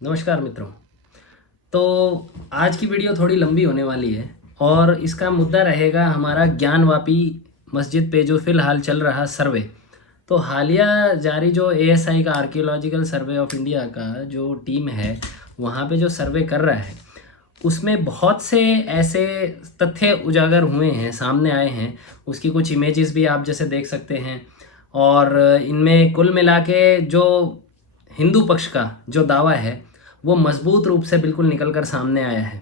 नमस्कार मित्रों। तो आज की वीडियो थोड़ी लंबी होने वाली है और इसका मुद्दा रहेगा हमारा ज्ञानवापी मस्जिद पे जो फ़िलहाल चल रहा सर्वे। तो हालिया जारी जो एएसआई का आर्कियोलॉजिकल सर्वे ऑफ इंडिया का जो टीम है वहाँ पे जो सर्वे कर रहा है उसमें बहुत से ऐसे तथ्य उजागर हुए हैं, सामने आए हैं। उसकी कुछ इमेजेस भी आप जैसे देख सकते हैं और इनमें कुल मिला के जो हिंदू पक्ष का जो दावा है वो मजबूत रूप से बिल्कुल निकल कर सामने आया है।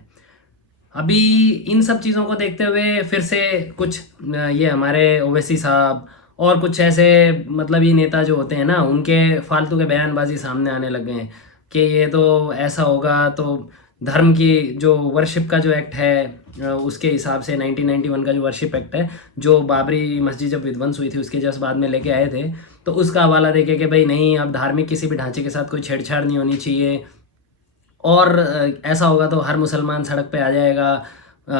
अभी इन सब चीज़ों को देखते हुए फिर से कुछ ये हमारे ओवैसी साहब और कुछ ऐसे मतलब ये नेता जो होते हैं ना, उनके फालतू के बयानबाजी सामने आने लग गए हैं कि ये तो ऐसा होगा तो धर्म की जो वर्शिप का जो एक्ट है उसके हिसाब से 1991 का जो वर्शिप एक्ट है, जो बाबरी मस्जिद जब विध्वंस हुई थी उसके जस्ट बाद में लेके आए थे, तो उसका हवाला देके कि भाई नहीं, अब धार्मिक किसी भी ढांचे के साथ कोई छेड़छाड़ नहीं होनी चाहिए और ऐसा होगा तो हर मुसलमान सड़क पे आ जाएगा,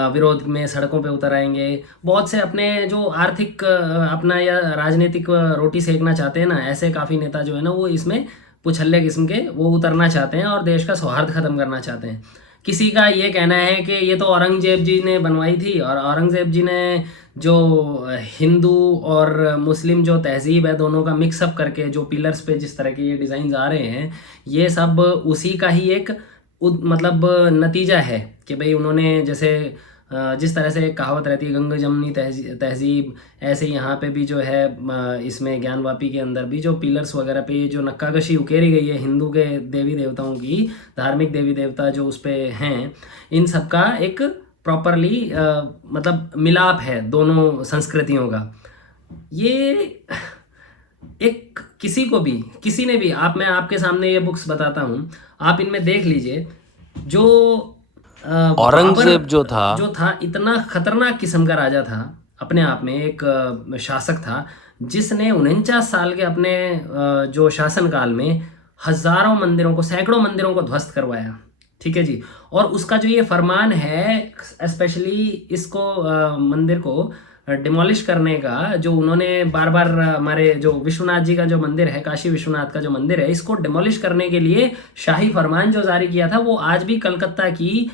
विरोध में सड़कों पे उतर आएंगे। बहुत से अपने जो आर्थिक अपना या राजनीतिक रोटी सेकना चाहते हैं ना, ऐसे काफ़ी नेता जो है ना वो इसमें पुछल्ले किस्म के वो उतरना चाहते हैं और देश का सौहार्द ख़त्म करना चाहते हैं। किसी का ये कहना है कि ये तो औरंगजेब जी ने बनवाई थी और औरंगजेब जी ने जो हिंदू और मुस्लिम जो तहजीब है दोनों का मिक्सअप करके जो पिलर्स पे जिस तरह के ये डिज़ाइन आ रहे हैं, ये सब उसी का ही एक मतलब नतीजा है कि भाई उन्होंने जैसे जिस तरह से एक कहावत रहती है गंग जमनी तहजीब, ऐसे यहाँ पे भी जो है इसमें ज्ञानवापी के अंदर भी जो पिलर्स वगैरह पे जो नक्काशी उकेरी गई है हिंदू के देवी देवताओं की, धार्मिक देवी देवता जो उस पे हैं, इन सब का एक प्रॉपरली मतलब मिलाप है दोनों संस्कृतियों का। ये एक किसी को भी किसी ने भी मैं आपके सामने ये बुक्स बताता हूँ, आप इनमें देख लीजिए। जो औरंगजेब जो था इतना खतरनाक किस्म का राजा था, अपने आप में एक शासक था जिसने 49 साल के अपने जो शासनकाल में हजारों मंदिरों को, सैकड़ों मंदिरों को ध्वस्त करवाया। ठीक है जी। और उसका जो ये फरमान है स्पेशली इसको मंदिर को डिमोलिश करने का, जो उन्होंने बार बार हमारे जो विश्वनाथ जी का जो मंदिर है, काशी विश्वनाथ का जो मंदिर है, इसको डिमोलिश करने के लिए शाही फरमान जो जारी किया था, वो आज भी कलकत्ता की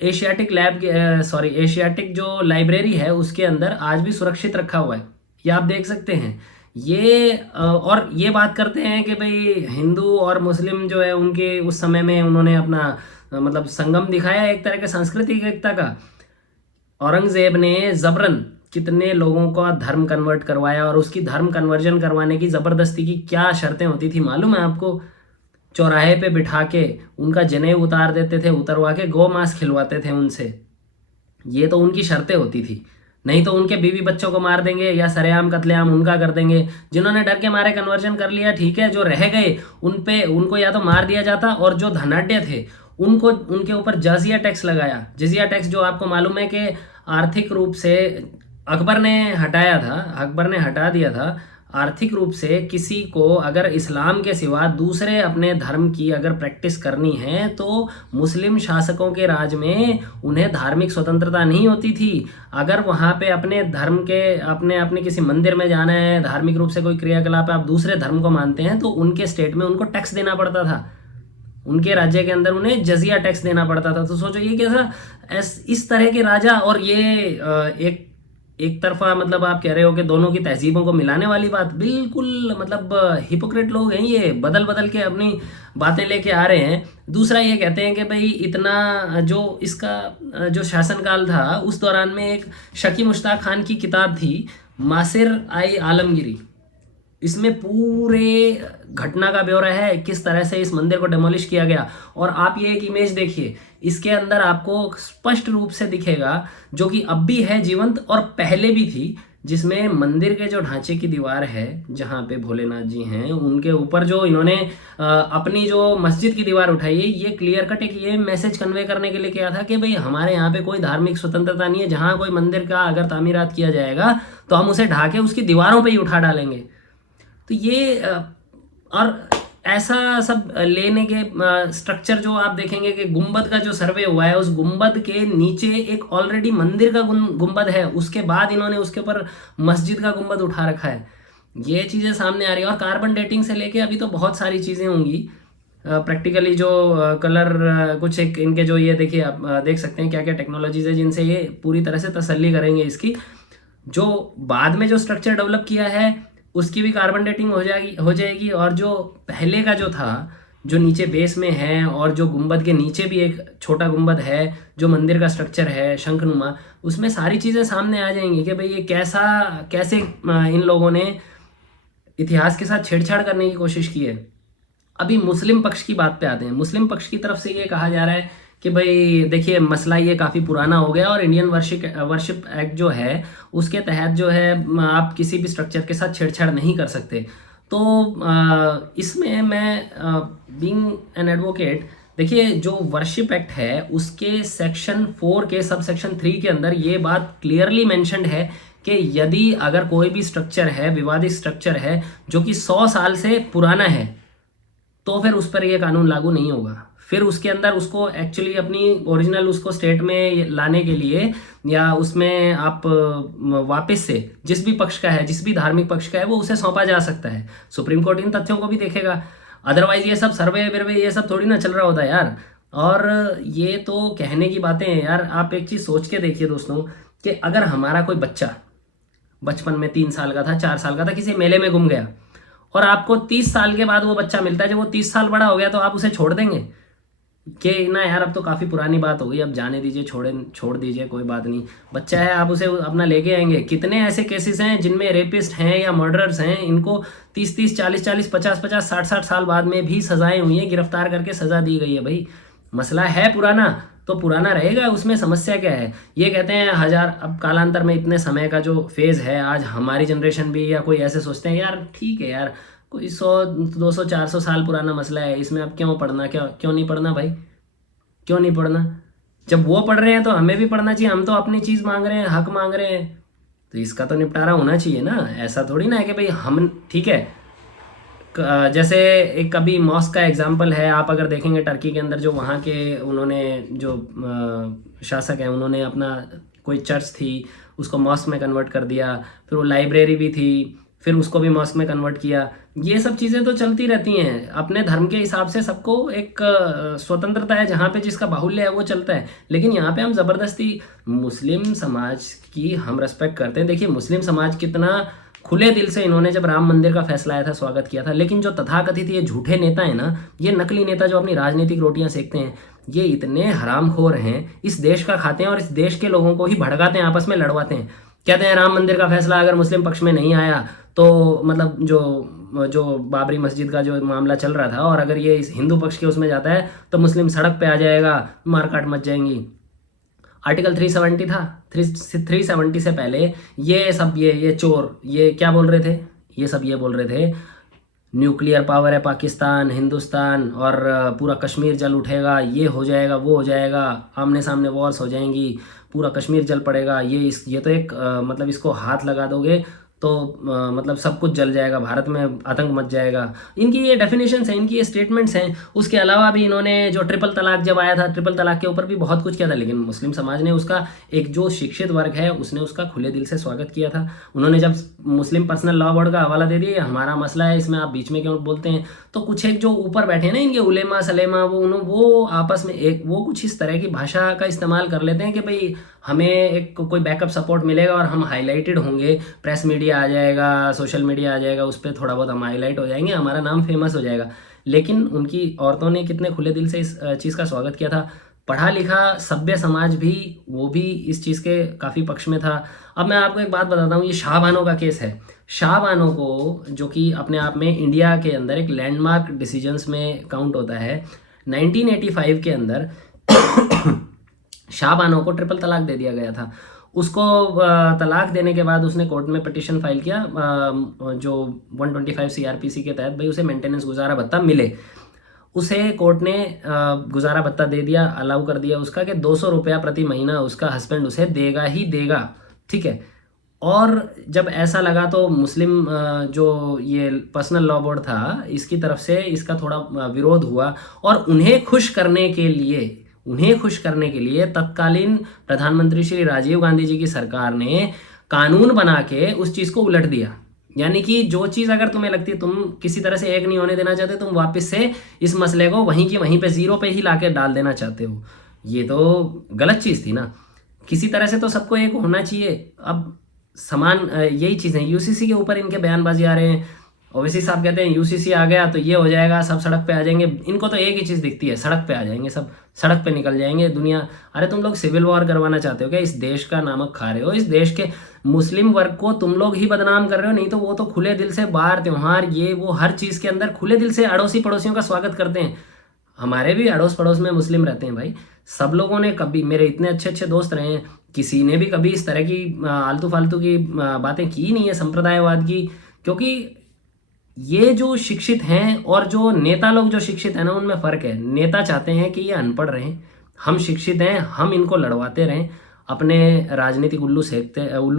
एशियाटिक जो लाइब्रेरी है उसके अंदर आज भी सुरक्षित रखा हुआ है। ये आप देख सकते हैं। ये और ये बात करते हैं कि भाई हिंदू और मुस्लिम जो है उनके उस समय में उन्होंने अपना मतलब संगम दिखाया एक तरह के सांस्कृतिक एकता का। औरंगजेब ने जबरन कितने लोगों का धर्म कन्वर्ट करवाया और उसकी धर्म कन्वर्जन करवाने की ज़बरदस्ती की क्या शर्तें होती थी मालूम है आपको? चौराहे पे बिठा के उनका जनेऊ उतार देते थे, उतरवा के गौ मांस खिलवाते थे उनसे। ये तो उनकी शर्तें होती थी। नहीं तो उनके बीवी बच्चों को मार देंगे या सरेआम कत्लेआम उनका कर देंगे। जिन्होंने डर के मारे कन्वर्जन कर लिया ठीक है, जो रह गए उनको या तो मार दिया जाता, और जो धनाढ्य थे उनको उनके ऊपर जजिया टैक्स लगाया। जजिया टैक्स जो आपको मालूम है कि आर्थिक रूप से अकबर ने हटाया था, अकबर ने हटा दिया था। आर्थिक रूप से किसी को अगर इस्लाम के सिवा दूसरे अपने धर्म की अगर प्रैक्टिस करनी है तो मुस्लिम शासकों के राज में उन्हें धार्मिक स्वतंत्रता नहीं होती थी। अगर वहाँ पे अपने धर्म के अपने अपने किसी मंदिर में जाना है, धार्मिक रूप से कोई क्रियाकलाप आप दूसरे धर्म को मानते हैं, तो उनके स्टेट में उनको टैक्स देना पड़ता था। उनके राज्य के अंदर उन्हें जजिया टैक्स देना पड़ता था। तो सोचो ये कैसा इस तरह के राजा, और ये एक तरफा मतलब आप कह रहे हो कि दोनों की तहजीबों को मिलाने वाली बात, बिल्कुल मतलब हिपोक्रेट लोग हैं ये, बदल बदल के अपनी बातें लेके आ रहे हैं। दूसरा ये कहते हैं कि भाई इतना जो इसका जो शासनकाल था उस दौरान में एक शकी मुश्ताक खान की किताब थी मासिर आई आलमगिरी, इसमें पूरे घटना का ब्यौरा है किस तरह से इस मंदिर को डेमोलिश किया गया। और आप ये एक इमेज देखिए, इसके अंदर आपको स्पष्ट रूप से दिखेगा, जो कि अब भी है जीवंत और पहले भी थी, जिसमें मंदिर के जो ढांचे की दीवार है जहाँ पे भोलेनाथ जी हैं, उनके ऊपर जो इन्होंने अपनी जो मस्जिद की दीवार उठाई है, ये क्लियर कट एक ये मैसेज कन्वे करने के लिए किया था कि भाई हमारे यहाँ पे कोई धार्मिक स्वतंत्रता नहीं है। जहाँ कोई मंदिर का अगर तामीरात किया जाएगा तो हम उसे ढा के उसकी दीवारों पर ही उठा डालेंगे। तो ये और ऐसा सब लेने के स्ट्रक्चर जो आप देखेंगे कि गुंबद का जो सर्वे हुआ है, उस गुंबद के नीचे एक ऑलरेडी मंदिर का गुंबद है, उसके बाद इन्होंने उसके ऊपर मस्जिद का गुंबद उठा रखा है। ये चीज़ें सामने आ रही है और कार्बन डेटिंग से लेके अभी तो बहुत सारी चीज़ें होंगी। प्रैक्टिकली जो कलर कुछ एक इनके जो ये देखिए आप देख सकते हैं क्या क्या टेक्नोलॉजीज है जिनसे ये पूरी तरह से तसल्ली करेंगे इसकी। जो बाद में जो स्ट्रक्चर डेवलप किया है उसकी भी कार्बन डेटिंग हो जाएगी और जो पहले का जो था जो नीचे बेस में है और जो गुंबद के नीचे भी एक छोटा गुंबद है जो मंदिर का स्ट्रक्चर है शंखनुमा, उसमें सारी चीज़ें सामने आ जाएंगी कि भाई ये कैसे इन लोगों ने इतिहास के साथ छेड़छाड़ करने की कोशिश की है। अभी मुस्लिम पक्ष की बात पे आते हैं। मुस्लिम पक्ष की तरफ से ये कहा जा रहा है कि भाई देखिए मसला ये काफ़ी पुराना हो गया और इंडियन वर्शिप एक्ट जो है उसके तहत जो है आप किसी भी स्ट्रक्चर के साथ छेड़छाड़ नहीं कर सकते। तो इसमें मैं बीइंग एन एडवोकेट, देखिए जो वर्शिप एक्ट है उसके सेक्शन 4 के सब सेक्शन 3 के अंदर ये बात क्लियरली मेंशन्ड है कि यदि अगर कोई भी स्ट्रक्चर है, विवादित स्ट्रक्चर है जो कि 100 साल से पुराना है, तो फिर उस पर ये कानून लागू नहीं होगा। फिर उसके अंदर उसको एक्चुअली अपनी ओरिजिनल उसको स्टेट में लाने के लिए या उसमें आप वापस से जिस भी पक्ष का है, जिस भी धार्मिक पक्ष का है, वो उसे सौंपा जा सकता है। सुप्रीम कोर्ट इन तथ्यों को भी देखेगा। अदरवाइज ये सब सर्वे बिरवे ये सब थोड़ी ना चल रहा होता है यार। और ये तो कहने की बातें हैं यार। आप एक चीज़ सोच के देखिए दोस्तों कि अगर हमारा कोई बच्चा बचपन में 3 साल का था, 4 साल का था, किसी मेले में गुम गया और आपको 30 साल के बाद वो बच्चा मिलता है, जब वो 30 साल बड़ा हो गया तो आप उसे छोड़ देंगे कि ना यार अब तो काफ़ी पुरानी बात हो गई, अब जाने दीजिए, छोड़ दीजिए, कोई बात नहीं, बच्चा है, आप उसे अपना लेके आएंगे। कितने ऐसे केसेस हैं जिनमें रेपिस्ट हैं या मर्डरर्स हैं, इनको 30-30, 40-40, 50-50, 60-60 साल बाद में भी सजाएं हुई हैं, गिरफ्तार करके सजा दी गई है। भाई मसला है पुराना तो पुराना रहेगा, उसमें समस्या क्या है। ये कहते हैं अब कालांतर में इतने समय का जो फेज़ है, आज हमारी जनरेशन भी या कोई ऐसे सोचते हैं यार ठीक है यार कोई 100-200-400 साल पुराना मसला है, इसमें अब क्यों पढ़ना, क्यों नहीं पढ़ना भाई, क्यों नहीं पढ़ना। जब वो पढ़ रहे हैं तो हमें भी पढ़ना चाहिए। हम तो अपनी चीज़ मांग रहे हैं, हक मांग रहे हैं, तो इसका तो निपटारा होना चाहिए ना। ऐसा थोड़ी ना है कि भाई हम ठीक है। जैसे एक कभी मॉस्क का एग्जांपल है, आप अगर देखेंगे टर्की के अंदर जो वहाँ के उन्होंने जो शासक हैं उन्होंने अपना कोई चर्च थी उसको मॉस्क में कन्वर्ट कर दिया, फिर वो लाइब्रेरी भी थी फिर उसको भी मॉस्क में कन्वर्ट किया। ये सब चीज़ें तो चलती रहती हैं। अपने धर्म के हिसाब से सबको एक स्वतंत्रता है, जहाँ पे जिसका बाहुल्य है वो चलता है। लेकिन यहाँ पे हम ज़बरदस्ती मुस्लिम समाज की हम रेस्पेक्ट करते हैं। देखिए मुस्लिम समाज कितना खुले दिल से इन्होंने जब राम मंदिर का फैसला आया था स्वागत किया था। लेकिन जो तथाकथित ये झूठे नेता है ना, ये नकली नेता जो अपनी राजनीतिक रोटियां सेकते हैं, ये इतने हरामखोर हैं, इस देश का खाते हैं और इस देश के लोगों को ही भड़काते हैं, आपस में लड़वाते हैं। कहते हैं राम मंदिर का फैसला अगर मुस्लिम पक्ष में नहीं आया तो मतलब जो बाबरी मस्जिद का जो मामला चल रहा था, और अगर ये इस हिंदू पक्ष के उसमें जाता है तो मुस्लिम सड़क पे आ जाएगा, मारकाट मच जाएंगी। आर्टिकल 370 था, 370 से पहले ये सब ये चोर ये क्या बोल रहे थे, ये सब ये बोल रहे थे न्यूक्लियर पावर है पाकिस्तान, हिंदुस्तान, और पूरा कश्मीर जल उठेगा, ये हो जाएगा, वो हो जाएगा, आमने सामने वॉर्स हो जाएंगी, पूरा कश्मीर जल पड़ेगा। ये तो एक मतलब इसको हाथ लगा दोगे तो मतलब सब कुछ जल जाएगा, भारत में आतंक मच जाएगा। इनकी ये डेफिनेशंस हैं, इनकी ये स्टेटमेंट्स हैं। उसके अलावा भी इन्होंने जो ट्रिपल तलाक जब आया था, ट्रिपल तलाक के ऊपर भी बहुत कुछ किया था, लेकिन मुस्लिम समाज ने उसका, एक जो शिक्षित वर्ग है उसने उसका खुले दिल से स्वागत किया था। उन्होंने जब मुस्लिम पर्सनल लॉ बोर्ड का हवाला दे दिया, हमारा मसला है, इसमें आप बीच में क्यों बोलते हैं। तो कुछ एक जो ऊपर बैठे हैं ना इनके उलेमा सलेमा, वो आपस में वो कुछ इस तरह की भाषा का इस्तेमाल कर लेते हैं कि भाई हमें एक कोई बैकअप सपोर्ट मिलेगा और हम हाईलाइटेड होंगे, प्रेस मीडिया आ जाएगा, सोशल मीडिया आ जाएगा, उस पर थोड़ा बहुत हम हाईलाइट हो जाएंगे, हमारा नाम फेमस हो जाएगा। लेकिन उनकी औरतों ने कितने खुले दिल से इस चीज़ का स्वागत किया था। पढ़ा लिखा सभ्य समाज भी, वो भी इस चीज़ के काफ़ी पक्ष में था। अब मैं आपको एक बात बताता हूँ, ये शाहबानो का केस है। शाहबानो को, जो कि अपने आप में इंडिया के अंदर एक लैंडमार्क डिसीजंस में काउंट होता है, 1985 के अंदर शाहबानो को ट्रिपल तलाक दे दिया गया था। उसको तलाक देने के बाद उसने कोर्ट में पिटीशन फाइल किया जो 125 CRPC के तहत भाई उसे मेंटेनेंस गुजारा भत्ता मिले। उसे कोर्ट ने गुजारा भत्ता दे दिया, अलाउ कर दिया उसका कि 200 रुपया प्रति महीना उसका हस्बैंड उसे देगा ही देगा, ठीक है। और जब ऐसा लगा तो मुस्लिम जो ये पर्सनल लॉ बोर्ड था, इसकी तरफ से इसका थोड़ा विरोध हुआ, और उन्हें खुश करने के लिए तत्कालीन प्रधानमंत्री श्री राजीव गांधी जी की सरकार ने कानून बना के उस चीज़ को उलट दिया। यानी कि जो चीज़ अगर तुम्हें लगती है तुम किसी तरह से एक नहीं होने देना चाहते, तुम वापस से इस मसले को वहीं की वहीं पे जीरो पे ही लाके डाल देना चाहते हो, ये तो गलत चीज़ थी ना। किसी तरह से तो सबको एक होना चाहिए। अब समान यही चीज़ें यूसीसी के ऊपर इनके बयानबाजी आ रहे हैं। ओवैसी साहब कहते हैं यूसीसी आ गया तो ये हो जाएगा, सब सड़क पे आ जाएंगे। इनको तो एक ही चीज़ दिखती है, सड़क पे आ जाएंगे, सब सड़क पे निकल जाएंगे दुनिया। अरे तुम लोग सिविल वॉर करवाना चाहते हो क्या? इस देश का नमक खा रहे हो, इस देश के मुस्लिम वर्ग को तुम लोग ही बदनाम कर रहे हो। नहीं तो वो तो खुले दिल से बाहर त्योहार ये वो हर चीज़ के अंदर खुले दिल से अड़ोसी पड़ोसियों का स्वागत करते हैं। हमारे भी अड़ोस पड़ोस में मुस्लिम रहते हैं भाई। सब लोगों ने कभी, मेरे इतने अच्छे अच्छे दोस्त रहे हैं, किसी ने भी कभी इस तरह की आलतू फालतू की बातें की नहीं है संप्रदायवाद की। क्योंकि ये जो शिक्षित हैं और जो नेता लोग जो शिक्षित हैं ना, उनमें फ़र्क है। नेता चाहते हैं कि ये अनपढ़ रहें, हम शिक्षित हैं, हम इनको लड़वाते रहें, अपने राजनीतिक उल्लू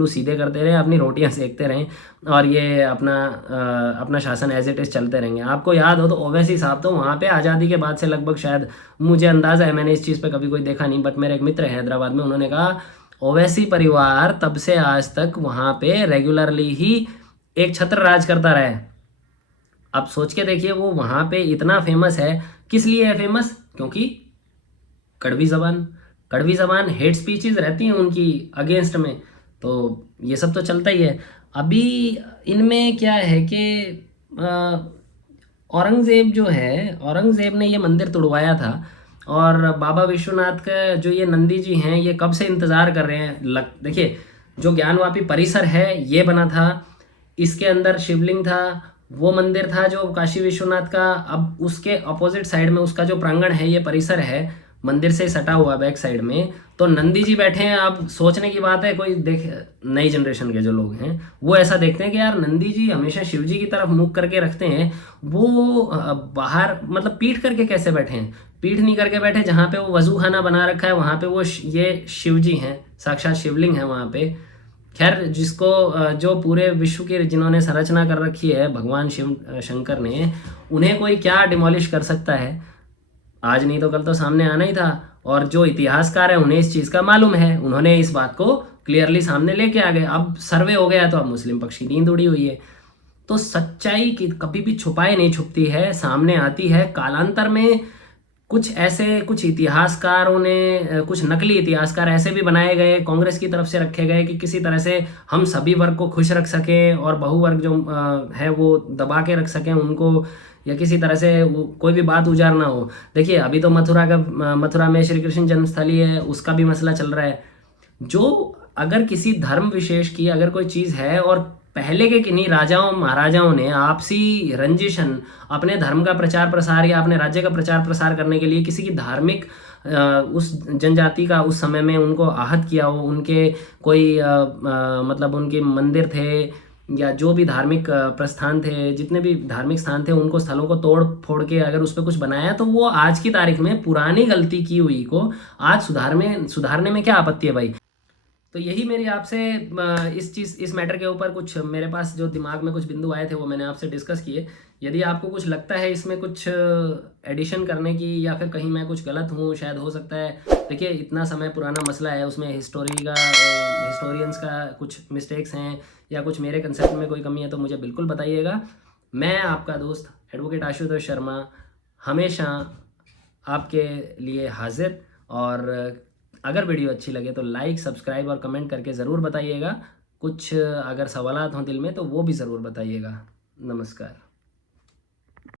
सीधे करते रहें, अपनी रोटियां सेकते रहें, और ये अपना शासन एज इट इज़ चलते रहेंगे। आपको याद हो तो ओवैसी साहब तो वहाँ पे आज़ादी के बाद से लगभग, शायद मुझे अंदाज़ा है, मैंने इस चीज़ पे कभी कोई देखा नहीं, बट मेरे एक मित्र है हैदराबाद में, उन्होंने कहा ओवैसी परिवार तब से आज तक वहाँ पे रेगुलरली ही एक छत्र राज करता रहा है। अब सोच के देखिए, वो वहाँ पे इतना फेमस है, किस लिए है फेमस? क्योंकि कड़वी ज़बान हेट स्पीचेस रहती हैं उनकी अगेंस्ट में, तो ये सब तो चलता ही है। अभी इनमें क्या है कि औरंगज़ेब जो है, औरंगज़ेब ने ये मंदिर तुड़वाया था, और बाबा विश्वनाथ का जो ये नंदी जी हैं, ये कब से इंतज़ार कर रहे हैं। देखिए, जो ज्ञानवापी परिसर है ये बना था, इसके अंदर शिवलिंग था, वो मंदिर था जो काशी विश्वनाथ का। अब उसके अपोजिट साइड में उसका जो प्रांगण है, ये परिसर है, मंदिर से सटा हुआ बैक साइड में, तो नंदी जी बैठे हैं। अब सोचने की बात है, कोई देख, नई जनरेशन के जो लोग हैं वो ऐसा देखते हैं कि यार नंदी जी हमेशा शिव जी की तरफ मुख करके रखते हैं, वो बाहर मतलब पीठ करके कैसे बैठे हैं? पीठ नहीं करके बैठे, जहाँ पे वो वजू खाना बना रखा है वहाँ पे वो ये शिव जी हैं, साक्षात शिवलिंग है वहाँ पे। खैर, जिसको जो पूरे विश्व की जिन्होंने संरचना कर रखी है भगवान शिव शंकर ने, उन्हें कोई क्या डिमोलिश कर सकता है? आज नहीं तो कल तो सामने आना ही था। और जो इतिहासकार है उन्हें इस चीज़ का मालूम है, उन्होंने इस बात को क्लियरली सामने लेके आ गए। अब सर्वे हो गया तो अब मुस्लिम पक्ष की नींद उड़ी हुई है। तो सच्चाई की कभी भी छुपाए नहीं छुपती है, सामने आती है। कालांतर में कुछ इतिहासकारों ने, कुछ नकली इतिहासकार ऐसे भी बनाए गए, कांग्रेस की तरफ से रखे गए कि किसी तरह से हम सभी वर्ग को खुश रख सकें और बहुवर्ग जो है वो दबा के रख सकें उनको, या किसी तरह से कोई भी बात उजाड़ ना हो। देखिए, अभी तो मथुरा में श्री कृष्ण जन्मस्थली है, उसका भी मसला चल रहा है। जो अगर किसी धर्म विशेष की अगर कोई चीज़ है, और पहले के किन्हीं राजाओं महाराजाओं ने आपसी रंजिशन अपने धर्म का प्रचार प्रसार या अपने राज्य का प्रचार प्रसार करने के लिए किसी की धार्मिक उस जनजाति का उस समय में उनको आहत किया हो, उनके कोई मतलब उनके मंदिर थे या जो भी धार्मिक प्रस्थान थे, जितने भी धार्मिक स्थान थे, उनको स्थलों को तोड़ फोड़ के अगर उस पर कुछ बनाया, तो वो आज की तारीख में पुरानी गलती की हुई को आज सुधारने में क्या आपत्ति है भाई? तो यही मेरी आपसे इस मैटर के ऊपर कुछ मेरे पास जो दिमाग में कुछ बिंदु आए थे वो मैंने आपसे डिस्कस किए। यदि आपको कुछ लगता है इसमें कुछ एडिशन करने की, या फिर कहीं मैं कुछ गलत हूँ, शायद हो सकता है। देखिए, इतना समय पुराना मसला है, उसमें हिस्टोरियंस का कुछ मिस्टेक्स हैं या कुछ मेरे कंसेप्ट में कोई कमी है तो मुझे बिल्कुल बताइएगा। मैं आपका दोस्त एडवोकेट आशुतोष शर्मा हमेशा आपके लिए हाजिर। और अगर वीडियो अच्छी लगे तो लाइक, सब्सक्राइब और कमेंट करके ज़रूर बताइएगा। कुछ अगर सवालात हों दिल में तो वो भी ज़रूर बताइएगा। नमस्कार।